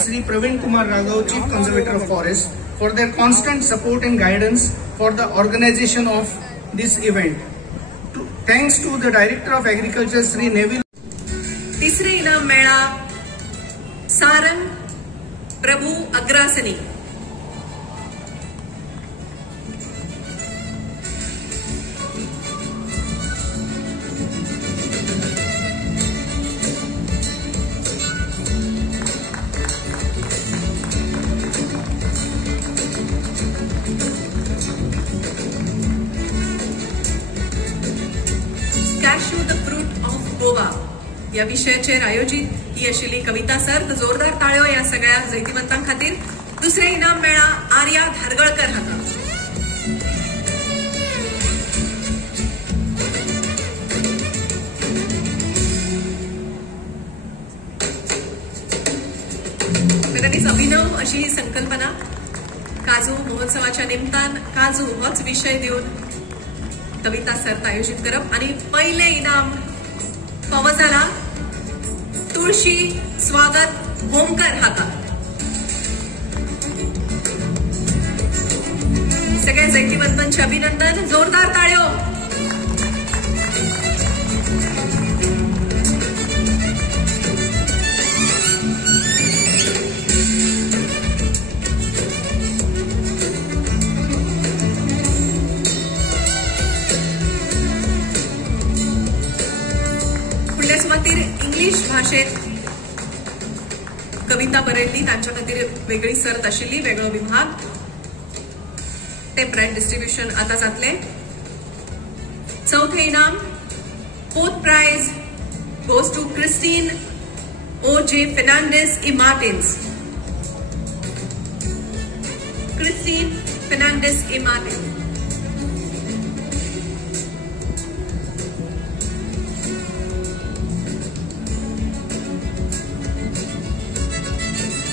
and Sri Praveen Kumar Raghav, Chief Conservator of Forest, for their constant support and guidance for the organization of this event. Thanks to the Director of Agriculture, Sri Neville. तिसरे इनाम मेळा सारंग प्रभू अग्रासनी. Cashew the fruit of Goa या विषयाचेर आयोजित ही आशिल्ली कविता सर्त. जोरदार ताळ्यो या सगळ्या जैतिवंतां खातीर. दुसरे इनाम मेळा आर्या धारगळकर हाका. खरेच अभिनव अशी ही संकल्पना. काजू महोत्सवाच्या निमतान काजू होच विषय दिवन कविता सर्त आयोजित करप. आणि पहिले इनाम फावो जाला तुळशी स्वागत होमकर हाका. सगळ्या जैतिवंतांचे अभिनंदन. जोरदार ताळ्यो. फुडल्या सुवातेर इंग्लिश भाषेत कविता बरयल्ली तांच्या खातीर वेगळी सर्त आशिल्ली, वेगळो विभाग. ते प्राइज डिस्ट्रीब्युशन आता जातले. चौथे इनाम fourth prize goes to Christine O.J. Fernandez y Martins. Christine Fernandez y Martins.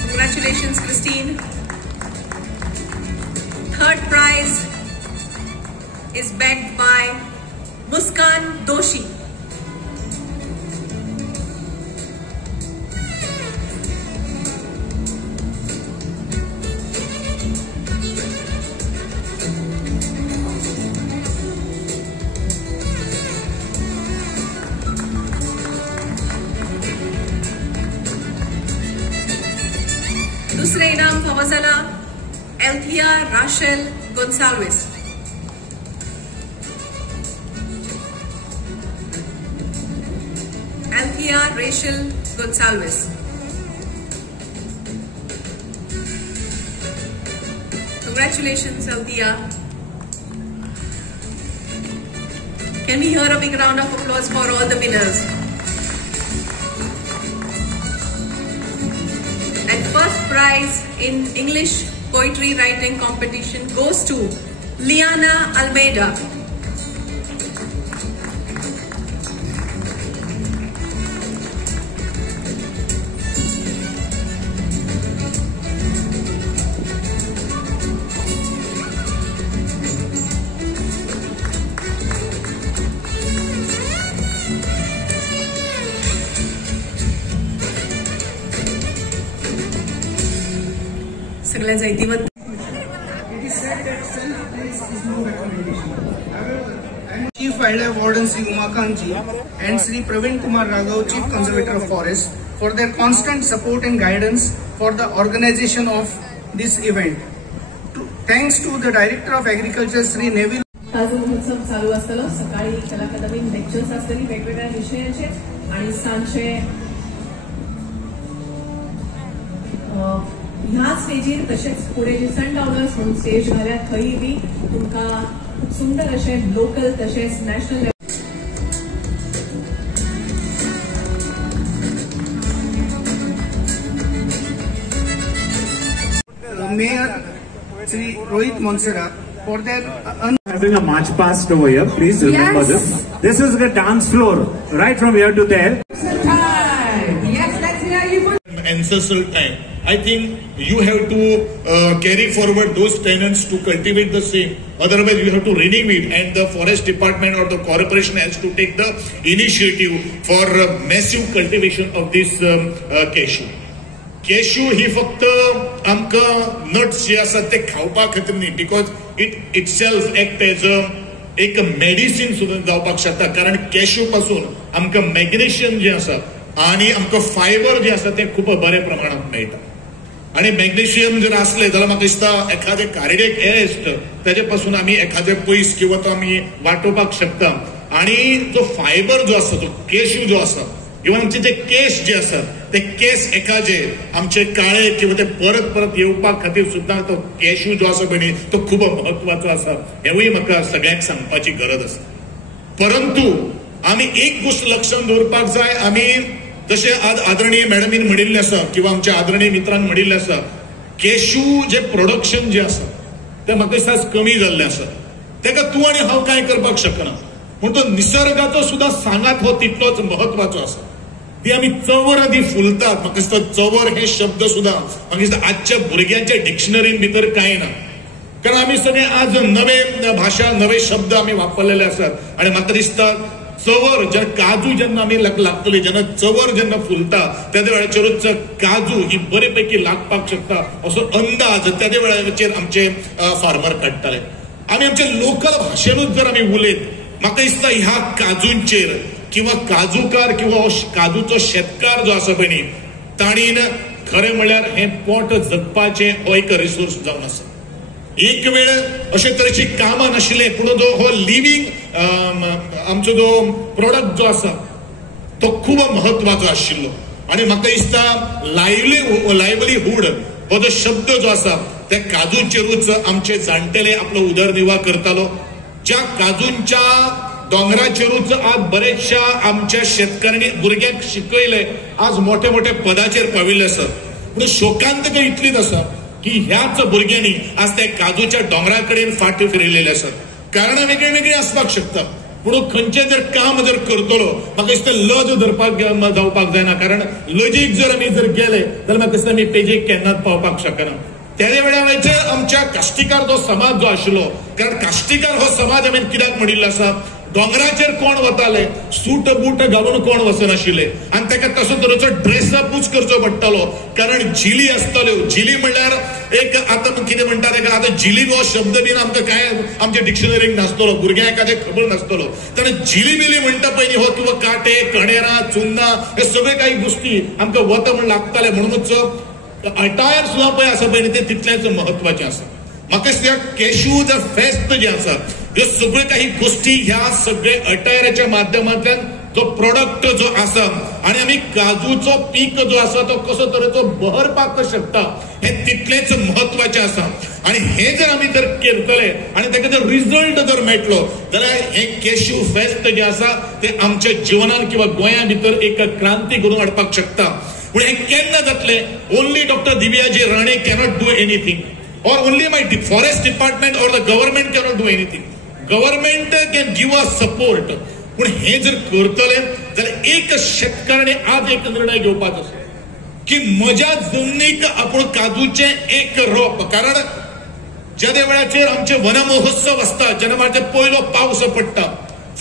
Congratulations, Christine. Third prize is backed by Muskan Doshi. दूसरे इनाम फावो जाला Althea Rachel Gonçalves. Althea Rachel Gonçalves. Congratulations, Althea. Can we hear a big round of applause for all the winners? And first prize in English poetry writing competition goes to Liana Almeida. सगळ्या जैतिवंत. Chief Wildlife Warden Sri Umakant Ji and Sri Praveen Kumar Raghav, Chief Conservator of Forest, for their constant support and guidance for the organization of this event. Thanks to the Director of Agriculture, Sri Neville. काजू महोत्सव चालू असतलो. सकाळी कला अकादमीत lectures असतली वेगवेगळ्या विषयाचे आणि सांजे ह्या स्टेजीर तशेंच फुडें जे सनडाउनर्स म्हणून स्टेज घाल्या थंय बी तुमकां खूब सुंदर अशे लोकल तशेंच national Mayor Sri Rohit Monsera for their having a march past over here. Please remember this. This is the dance floor right from here to there. Yes, that's where you put ancestral time. I think you have to carry forward those tenets to cultivate the same. Otherwise, you have to renew it, and the forest department or the corporation has to take the initiative for massive cultivation of this cashew. Cashew ही फक्त आमकां nuts जे आसात ते खावपा खातीर न्ही, because itself act as एक मेडिसीन सुद्दां जावपाक शकता. कारण केशू पासून आमकां मॅग्नेशियम जे आसा आनी आमकां फायबर जे आसा ते खूब बऱ्या प्रमाणात मेळटा. आणि मॅग्नेशियम जर असले जाल्यार म्हाका दिसता एखादे कार्डियक एरेस्ट तेजे पासून आमी एखादे पयस किंवा तो आमी वाटोवपाक शकता. आणि जो फायबर जो आसा, जो केशू जो आसा, इवन आमचे जे केस जे आसात ते केस एखादे आमचे काळे किंवा ते परत परत येवपा खातीर सुद्दां तो केशू जो आसा पळय तो खूब महत्वाचो आसा. हेवूय म्हाका सगळ्यांक सांगपाची गरज आसा. परंतु आमी एक गोष्ट लक्षात दवरपाक जाय, आमी जशे आज आदरणीय मॅडमीन म्हणिल्ले आसा किंवा आमच्या आदरणीय मित्रांन म्हणिल्ले आसा, केशू जे प्रोडक्शन जे आसा ते म्हाका दिसता कमी जाल्लें आसा. तेका तूं आनी हांव कांय करपाक शकना. पूण तो निसर्गाचो सुद्दां सांगात हो तितलोच महत्वाचो आसा. ती आमी चवर आदी फुलतात. म्हाका दिसता चवर हे शब्द सुद्दां म्हाका दिसता आजच्या भुरग्यांच्या डिक्शनरीन भितर कांय ना. कारण आमी सगळे आज नवे भाशा नवे शब्द आमी वापरलेले आसात. आनी म्हाका दिसता चवर जेन्ना काजू जेन्ना आमी लागतली, जेन्ना चवर जेन्ना फुलता त्या वेळाचेरूच काजू ही बरे पैकी लागपाक शकता असो अंदाज त्या वेळाचेर आमचे फार्मर काडटाले. आमी आमच्या लोकल भाशेनूच जर आमी उलयत, म्हाका दिसता ह्या काजूंचेर किंवा काजूकार किंवा काजूचो शेतकार जो आसा पळय न्ही, ताणीन खरें म्हणल्यार हे पोट जगपाचें हो एक रिसोर्स जावन आसा. एक वेळ अशे तरेची कामां नाशिल्ले, पूण जो हो लिव्हिंग आमचो जो प्रोडक्ट जो आसा तो खूब महत्वाचो आशिल्लो. आनी म्हाका दिसता लायव्हलीहूड हो जो शब्द जो आसा त्या काजूचेरूच आमचे जाणटेले आपलो उदरनिर्वाह करतालो. ज्या काजूंच्या दोंगराचेरूच आज बरेचशा आमच्या शेतकऱ्यांनी भुरग्यांक शिकयले, आज मोठे मोठे पदाचेर पाविल्ले आसात. पूण शोकांत इतलीच आसा की ह्याच भुरग्यांनी आज त्या काजूच्या डोंगरा कडेन फाटी फिरयलेले आसात. कारणां वेगळी वेगळी आसपाक शकता, पूण खंयचे जर काम जर करतलो म्हाका दिसता लज धरपाक जावपाक जायना. कारण लजीक जर आमी जर गेले जाल्यार म्हाका दिसता आमी पेजेक केन्नाच पावपाक शकना. त्याच वेळाचेर आमच्या काश्टीकार जो समाज जो आशिल्लो, कारण काश्टीकार हो समाज हांवें कित्याक म्हणिल्लो आसा, दोंगराचेर कोण वताले सूट बूट घालून कोण वचनाशिल्ले आनी ताका तसो तरेचो ड्रेसअपूच करचो पडटालो. कारण झिली आसताल्यो. झिली म्हणल्यार एक आतां कितें म्हणटा ताका, आतां झिली हो शब्द बीन आमकां काय आमच्या डिक्शनरीक नासतलो, भुरग्यांक एखादें खबर नासतलो. ताणें झिली बिली म्हणटा पळय न्ही, हो किंवा काटे कणेरां चुन्नां हे सगळे काही गोश्टी आमकां वता म्हण लागताले. म्हणूनच अटायर सुद्दां पळय आसा पळय ते तितलेंच महत्वाचें आसा. म्हाका दिसता केशू द फेस्त जे आसा ह्यो सगळ्यो काही गोष्टी ह्या सगळे अटायराच्या माध्यमांतल्यान जो प्रोडक्ट जो आसा आनी आमी काजूचो पीक जो आसा तो कसो तरेचो बहरपाक शकता हे तितलेच महत्वाचें आसा. आनी हे जर आमी जर करतले आनी ताका जर रिजल्ट जर मेळटलो जाल्यार हे केशू फेस्त जे आसा ते आमच्या जिवनान किंवा गोंया भितर एक क्रांती घडोवन हाडपाक शकता. पूण हे केन्ना जातले? Only doctor Divyaji Rane cannot do anything, or only my forest department or the government cannot do anything. Government can give us support. पण हे जर करतले जाल्यार एक शेतकऱ्याने आज एक निर्णय घेवपाचो आसा की म्हज्या जमनीक आपण काजूचे एक रोप, कारण ज्या वेळाचेर आमचे वन महोत्सव आसता जेन्ना वेळाचेर पयलो पावस पडटा,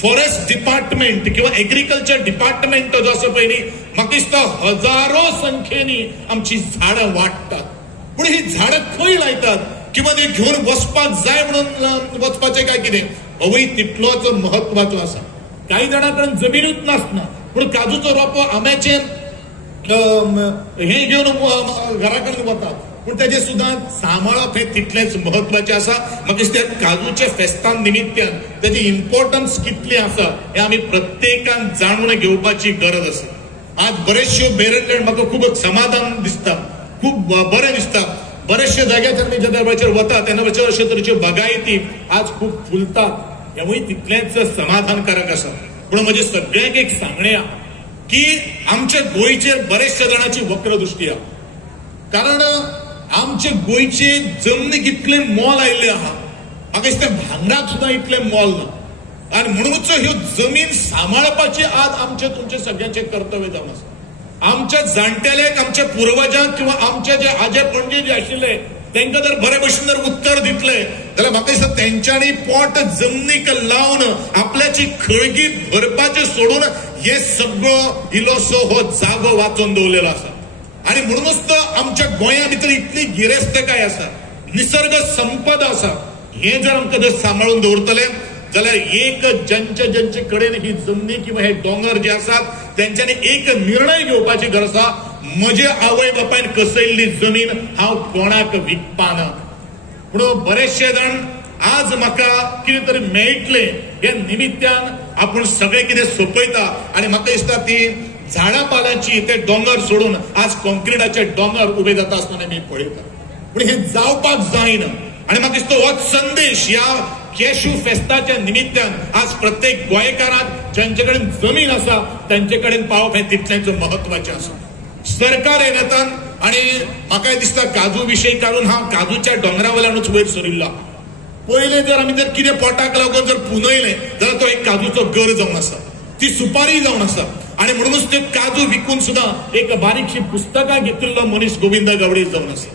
फॉरेस्ट डिपार्टमेंट किंवा एग्रीकल्चर डिपार्टमेंट जो आसा पळय न्ही, म्हाका दिसता हजारो संख्येनी आमची झाडां वाडटात. पूण ही झाडां खंय लायतात किंवा ते घेवन वचपाक जाय म्हणून वचपाचें काय कितें, होय तितलोच महत्वाचो आसा. काही जाणां कडेन जमिनूच नासना पूण काजूचो रोपो आंब्याचें हे घेवन घरा कडेन वतात, पूण तेजे सुद्दां सांबाळप हे तितलेंच महत्वाचें आसा. म्हाका दिसता काजूच्या फेस्तान निमित्यान तेजी इम्पॉर्टन्स कितली आसा हे आमी प्रत्येकान जाणून घेवपाची गरज आसा. आज बरेचश्यो बेरंगण म्हाका खूब समाधान दिसता, खूब बरें दिसता. बरेचशे जाग्यार आमी ज्या वेळाचेर वता तेन्ना अशे तरेच्यो बागायती आज खूब फुलतात, हेवूय तितलेंच समाधानकारक आसा. पूण म्हजे सगळ्यांक एक सांगणें आहा की आमच्या गोंयचेर बरेचशे जाणांची वक्र दृश्टी आहा. कारण आमचे गोंयचे जमनीक इतलें मोल आयिल्लें आहा, म्हाका दिसता भांगराक सुद्दां इतलें मोल ना. आनी म्हणूनच ह्यो जमीन सांबाळपाची आज आमचे तुमचे सगळ्यांचे कर्तव्य जावन आसा. आमच्या जाणटेल्यांक आमच्या पुर्वजांक किंवा आमचे जे आजे पणजे जे आशिल्ले तांकां जर बरे भशेन जर उत्तर दितले जाल्यार म्हाका दिसता तेंच्यांनी पोट जमनीक लावन आपल्याची खळगी भरपाचें सोडून हे सगळो इलोसो हो जागो वाचून दवरलेलो आसा. आणि म्हणूनच तर आमच्या गोंया भितर इतली गिरेस्तकाय आसा, निसर्ग संपदा आसा. हे जर आमकां जर सांबाळून दवरतले जाल्यार एक ज्यांचे कडेन ही जमनी किंवा हे दोंगर जे आसात त्यांच्यानी एक निर्णय घेवपाची गरज आसा. म्हजे आवय बापायन कसयल्ली जमीन हांव कोणाक विकपाना. पूण बरेचशे जाण आज म्हाका कितें तरी मेळटले ह्या निमित्यान आपूण सगळे कितें सोंपयता आणि म्हाका दिसता ती झाडां पालांची ते दोंगर सोडून आज कॉन्क्रिटाचे दोंगर उबे जाता आसतना मी पळयता. पूण हे जावपाक जायना आणि म्हाका दिसता हो संदेश ह्या कॅशू फेस्ताच्या निमित्यान आज प्रत्येक गोंयकाराक ज्यांचे कडेन जमीन आसा त्यांचे कडेन पावप हे तितलेंच महत्वाचें आसा. सरकार येतान आणि म्हाका दिसता काजू विशयी काडून हांव काजूच्या दोंगरा वयल्यानूच वयर सरिल्लो. पयले जर आमी जर कितें पोटाक लागून जर पुनयलें जाल्यार तो एक काजूचो गर जावन आसा, ती सुपारी जावन आसा. आणि म्हणूनच ते काजू विकून सुद्धा एक बारीकशी पुस्तकां घेतिल्लो मनीस गोविंद गावडे जावन आसा.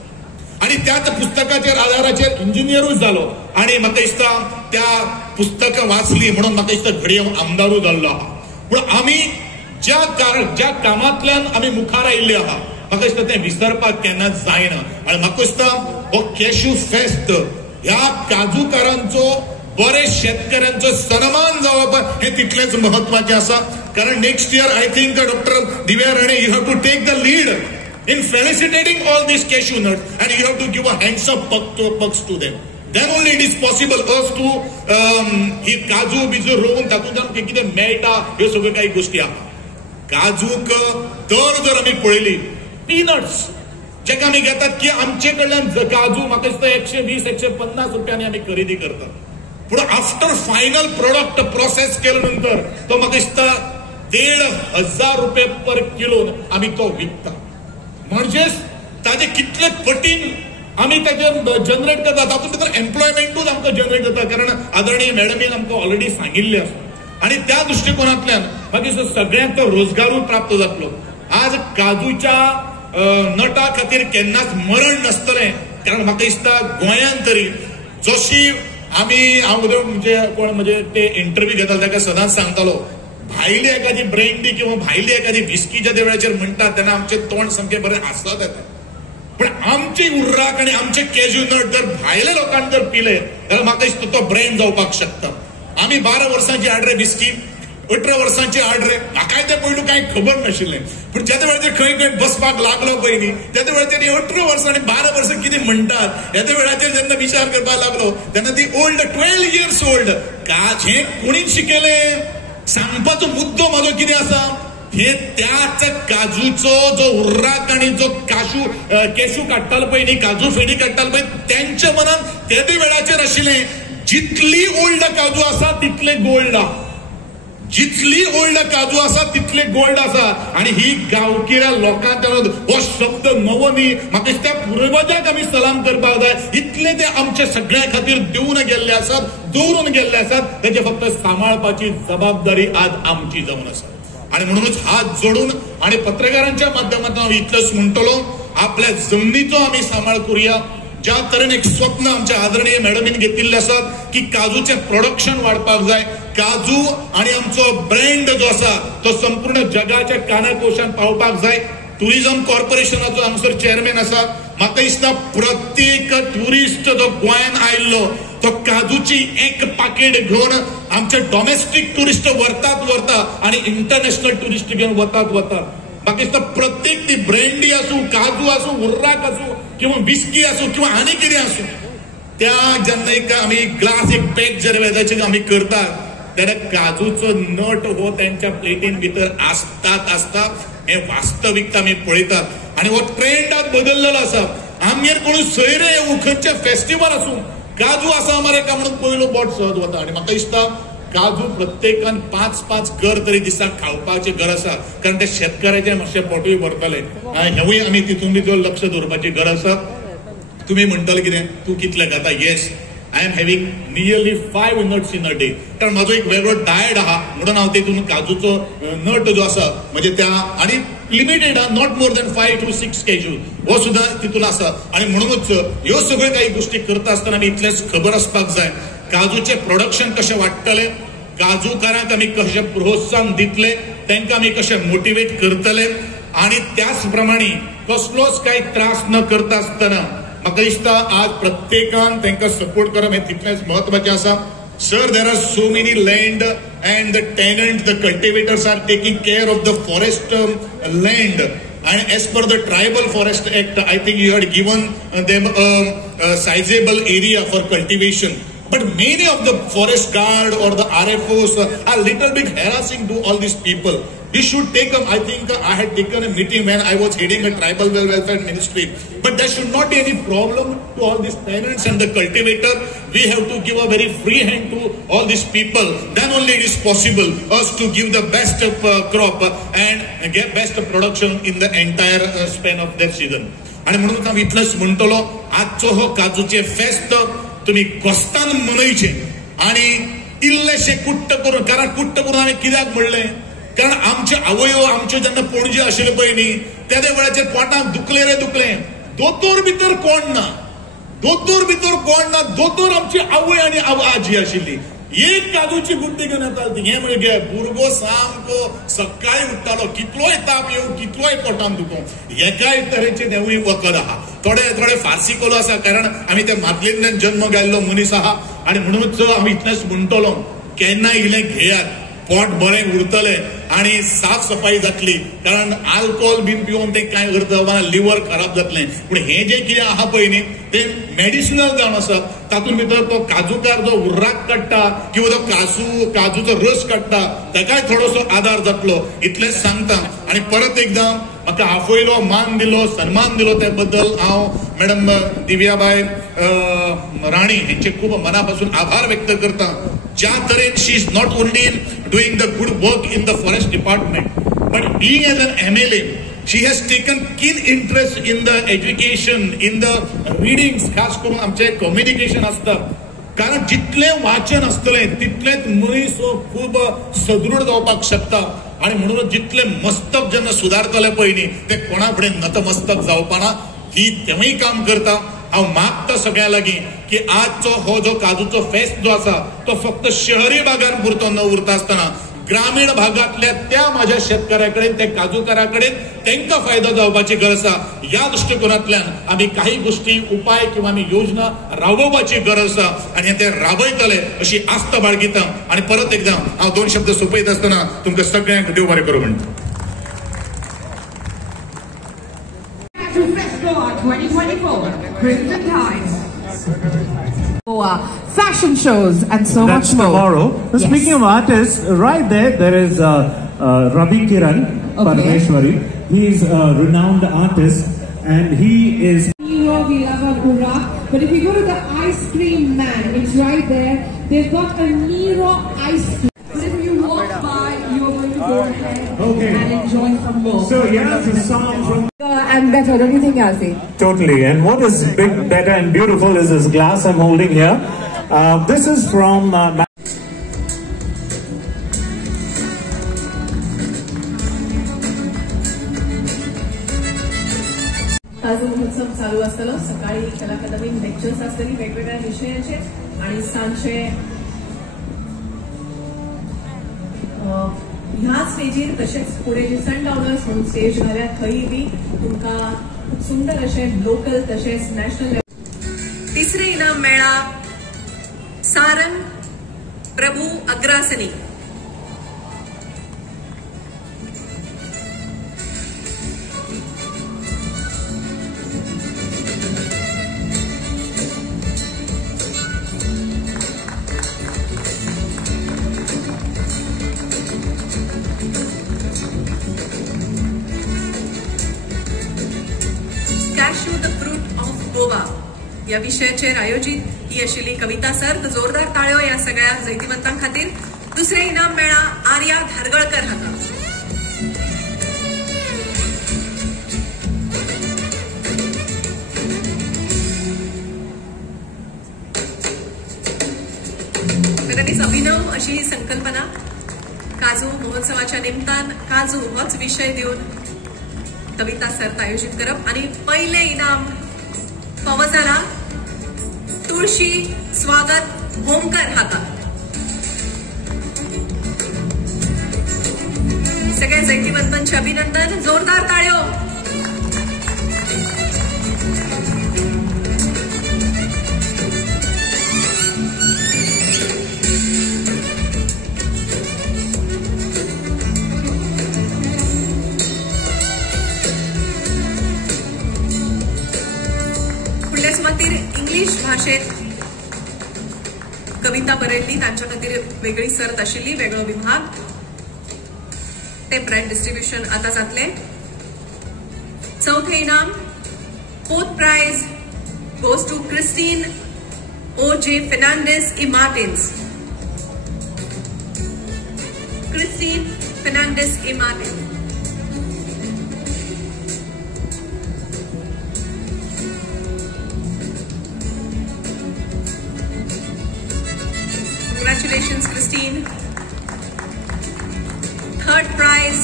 आणि त्याच पुस्तकाचेर आधाराचेर इंजिनियरूच जालो आणि म्हाका दिसता त्या पुस्तकां वाचली म्हणून म्हाका दिसता घडये आमदारूय जाल्लो आहा. पूण आमी ज्या कामांतल्यान आमी मुखार आयिल्ले आहा म्हाका दिसता तें विसरपाक केन्नाच जायना. आणि म्हाका दिसता हो कॅशू फेस्त ह्या काजूकारांचो बरे शेतकऱ्यांचो सन्मान जावप हे तितलेच महत्वाचे आसा. कारण next year I think doctor Divya Rane you have to take the lead in felicitating all these cashew nuts and you have to give a hands up pucks to them. Then only it is possible us to ही काजू बिजू रोवून तातूंतल्यान कितें मेळटा ह्यो सगळ्यो काही गोष्टी आहा. काजूक दर जर आमी पळयली पीनट्स जेका आमी घेतात की आमचे कडल्यान काजू म्हाका दिसता 120-150 रुपयांनी आमी खरेदी करतात. पूण आफ्टर फायनल प्रोडक्ट प्रोसेस केल्या नंतर तो म्हाका दिसता 1,500 रुपये पर किलोन आमी तो विकता. म्हणजेच ताजे कितले पटीन आमी ताजे जनरेट करता तातूंत भितर एम्प्लॉयमेंटूच आमकां जनरेट जाता. कारण आदरणीय मॅडमीन आमकां ऑलरेडी सांगिल्लें आसा आणि त्या दृष्टिकोनांतल्यान म्हाका दिसता सगळ्यांक तो रोजगारूय प्राप्त जातलो. आज काजूच्या नटा खातीर केन्नाच मरण नासतलें. कारण म्हाका दिसता गोंयांत तरी जशी आमी हांव म्हणजे कोण म्हणजे ते इंटरव्यू घेतालो ताका सदांच सांगतालो भायली एखादी ब्रँडी किंवा भायली एखादी विस्की ज्या वेळाचेर म्हणटात तेन्ना आमचे तोंड सामकें बरें हांसत येता. पण आमची उर्राक आणि आमचे कॅज्यू नट जर भायल्या लोकांनी जर पिले जाल्यार म्हाका दिसता तो ब्रँड जावपाक शकता. आमी 12 वर्सांची हाड रे विस्की, 18 वर्सांची हाड रे. म्हाकाय ते पयलू कांय खबर नाशिल्लें. पूण ज्या वेळाचेर खंय खंय बसपाक लागलो पळय न्ही त्या वेळाचेर 18 वर्सां आणि 12 वर्सां कितें म्हणटात ह्या वेळाचेर जेन्ना विचार करपाक लागलो तेन्ना ती ओल्ड 12 years ओल्ड हें कोणीच शिकयलें सांगपाचो मुद्दो म्हाजो कितें आसा हे त्याच काजूचो जो उर्राक आणि जो केशू काडटालो पळय न्ही काजू फेणी काडटालो पळय त्यांच्या मनान तेदे वेळाचेर आशिल्लें जितली ओल्ड काजू आसा तितले गोल्ड आहा. जितली ओल्ड काजू आसा तितले गोल्ड आसा. आणि ही गांवगिऱ्या लोकांक हो शब्द नवो न्ही म्हाका दिसता पुर्वजांक आमी सलाम करपाक जाय. इतले ते आमच्या सगळ्या खातीर दिवन गेल्ले आसात, दवरून गेल्ले आसात. तेजे फक्त सांबाळपाची जबाबदारी आज आमची जावन आसा. आणि म्हणूनच हात जोडून आणि पत्रकारांच्या माध्यमातून हांव इतलेंच म्हणटलो आपल्या जमनीचो आमी सांबाळ करूया. ज्या तरेन एक स्वप्न आमच्या आदरणीय मॅडमीन घेतिल्लें आसात की काजूचें प्रोडक्शन वाडपाक जाय. काजू आणि आमचो ब्रँड जो आसा तो संपूर्ण जगाच्या कानाकोशान पावपाक जाय. टुरिझम कॉर्पोरेशनाचो हांगसर चेअरमॅन आसा. म्हाका दिसता प्रत्येक ट्युरिस्ट जो गोंयान आयिल्लो तो काजूची एक पाकिट घेवन आमचे डॉमेस्टीक टुरिस्ट वता आणि इंटरनॅशनल टुरिस्ट घेवन वतात. म्हाका दिसता प्रत्येक ती ब्रँडी आसूं, काजू आसूं, उर्राक आसूं किंवा विस्की आसूं किंवा आनी कितें आसूं त्या जेन्ना एक आमी ग्लास एक पॅक जर वेदाचे आमी करतात तेन्ना काजूचो नट हो त्यांच्या प्लेटीन भितर आसता. हे वास्तविकता आमी पळयतात. आणि हो ट्रेंड आज बदललेलो आसा. आमगेर कोण सयरे खंयचे फेस्टिवल आसूं काजू आसा मरे का म्हणून पयलो बोट सहज वता. आणि म्हाका दिसता काजू प्रत्येकान 5-5 घर तरी दिसाक खावपाची गरज आसा. कारण ते शेतकऱ्याचे मातशें पोटूय भरतले. हेवूय आमी तितून भितर लक्ष दवरपाची गरज आसा. तुम्ही म्हणटले कितें तूं कितले खाता. Yes I am having nearly 5 nuts in a day. कारण म्हाजो एक वेगळो डायट आहा म्हणून हांव तितून काजूचो नट जो आसा म्हणजे त्या आणि लिमिटेड आहा not more than 5 to 6 kg हो सुद्धा तितून आसा. आणि म्हणूनच ह्यो सगळ्यो काही गोष्टी करता आसतना आमी इतलेंच खबर आसपाक जाय काजूचे प्रोडक्शन कशें वाडटले, काजूकारांक आमी कशें प्रोत्साहन दितले, तांकां आमी कशें मोटिवेट करतले आणि त्याच प्रमाणे कसलोच काही त्रास न करता असताना म्हाका दिसता आज प्रत्येकान तांकां सपोर्ट करप हे तितलेंच महत्वाचें आसा. Sir, there are so many land and the tenants, the cultivators are taking care of the forest land. And as per the Tribal Forest Act, I think you had given them a sizable area for cultivation. But many of the forest guard or the RFOs are little bit harassing to all these people. We should take up, I think I had taken a meeting when I was heading a tribal welfare ministry. But there should not be any problem to all these tenants and the cultivator. We have to give a very free hand to all these people. Then only it is possible us to give the best crop and get best production in the entire span of that season. आणि म्हणून हांव इतलेंच म्हणटलो, आजचो हो काजूचे फेस्त तुम्ही कोस्तान मनयचे आणि इल्लेशे कुट्ट करून, कारण कुट्ट करून हांवें कित्याक म्हणलें, कारण आमचे आवयो आमचे जेन्ना पणजे आशिल्ले पळय न्ही त्या वेळाचेर पोटांत दुखले रे दुखले, दोतोर भितर कोण ना, दोतोर भितर कोण ना, दोतोर आमची आवय आनी आजी आशिल्ली. एक काजूची गुड्डी घेवन येताली, हे म्हणजे भुरगो सामको सकाळी उठतालो, कितलोय ताप येवं कितलोय पोटांत दुखो, एकाय तरेचे देवूय वखद आहा. थोडे फार्सी कलो आसा, कारण आमी त्या मातयेंतल्यान जन्म घाल्लो मनीस आहा. आणि म्हणूनच हांव इतलेंच म्हणटलो, केन्ना इलें घेयात, पोट बरें उरतलें आणि साफ सफाई जातली. कारण अल्कोहोल बीन पिवून ते काय करता, लिव्हर खराब जातलें. पूण हे जे कितें आहा पळय न्ही ते मेडिसिनल जावन आसा. तातूंत भितर तो काजूकार जो उर्राक काडटा किंवा तो काजूचो रस काडटा ताकाय थोडोसो आदार जातलो, इतलेंच सांगता. आणि परत एकदा म्हाका आपयलो, मान दिलो, सन्मान दिलो त्या बद्दल हांव मॅडम दिव्याबाई राणी हेंचे खूब मनापासून आभार व्यक्त करता. ज्या तरेन she is not only doing the good work in the forest department, but being as an MLA, she has taken keen interest in the education, in the readings, खास करून आमचे कम्युनिकेशन असता. कारण जितले वाचन असतले तितलेच मनीस खूप सदृढ जावपाक शकता. आणि म्हणून जितले मस्तक जेन्ना सुदारतले पळय न्ही ते कोणा फुडें नतमस्तक जावपाना, ही तेवूय काम करता. हांव मागता सगळ्या लागीं की आजचो हो जो काजूचो फेस्त जो आसा तो फक्त शहरी भागांत पुरतो न उरता आसतना ग्रामीण भागातल्या त्या माझ्या शेतकऱ्याकडे, त्या काजूकाराकडे तांकां फायदो जावपाची गरज आसा. या दृष्टिकोनांतल्यान आमी काही गोष्टी, उपाय किंवा आमी योजना राबोवपाची गरज आसा आनी ते राबयतले अशी आस्त बाळगिता. आणि परत एकदा हांव 2 शब्द सोंपयत आसतना तुमकां सगळ्यांक देव बरें करूं म्हणटा. 2024 Crimson Tides. Fashion shows and so That's much more. Tomorrow. Yes. Speaking of artists, right there is Ravi Kiran Parmeshwari. He is a renowned artist and he is... Nero, we love our Urrak. But if you go to the ice cream man, it's right there. They've got a Nero ice cream. But if you walk by, you're going to go ahead and enjoy some more. So here's a song from... And better, don't you think, Alfie? Totally. And what is big, better and beautiful is this glass I'm holding here. This is from... काजू महोत्सव चालू असतलो. सकाळी कला अकादमी lectures असतली वेगवेगळ्या विषयाचे आणि सांजे ह्या स्टेजीर तशेंच फुडें जे सनडाउनर्स म्हणून स्टेज घाल्या थंय बी तुमकां खूब सुंदर अशे लोकल तशेंच नॅशनल. तिसरे इनाम मेळ्ळा सारंग प्रभू अग्रासनी. Cashew the fruit of Goa या विषयाचेर आयोजित ही आशिल्ली कविता सर्त. जोरदार ताळ्यो या सगळ्या जैतिवंतां खातीर. दुसरे इनाम मेळ्ळा आर्या धारगळकर हाका. खरेच अभिनव अशी ही संकल्पना. काजू महोत्सवाच्या निमतान काजू होच विषय दिवन कविता सर्त आयोजित करप. आणि पहिले इनाम फावो जाला तुळशी स्वागत भोमकर हाका. सगळ्या जैतिवंतांचे अभिनंदन. जोरदार ताळ्यो. खातीर इंग्लिश भाषेत कविता बरयल्ली, तांच्या खातीर वेगळी सर्त आशिल्ली, वेगळो विभाग. ते प्राइज डिस्ट्रीब्यूशन आता जातले. चौथे इनाम, fourth prize goes to Christine O.J. Fernandez y Martins. Christine Fernandez y Martins. Congratulations, Christine. Third prize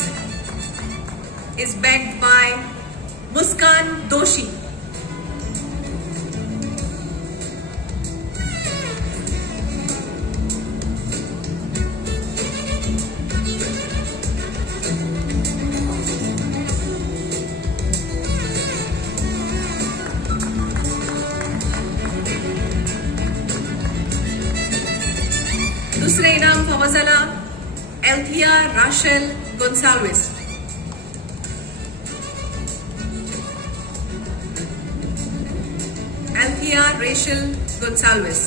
is backed by Muskan Doshi. दूसरे इनाम फावो जाला Althea Rachel Gonsalves. Althea Rachel Gonsalves.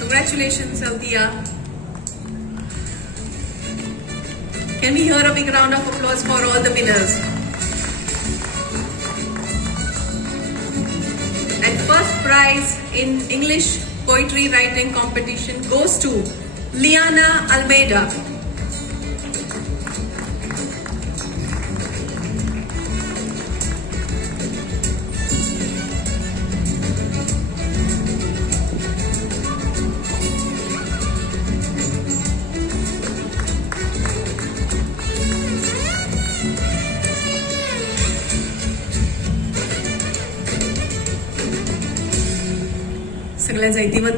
Congratulations, Althea. Can we hear a big round of applause for all the winners? And first prize in English poetry writing competition goes to Liana Almeida. सगळ्या जायतीवर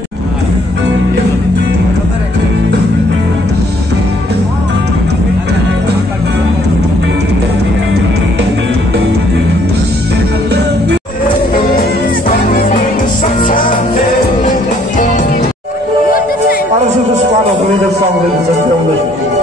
Para the squad of leaders, some ladies and gentlemen.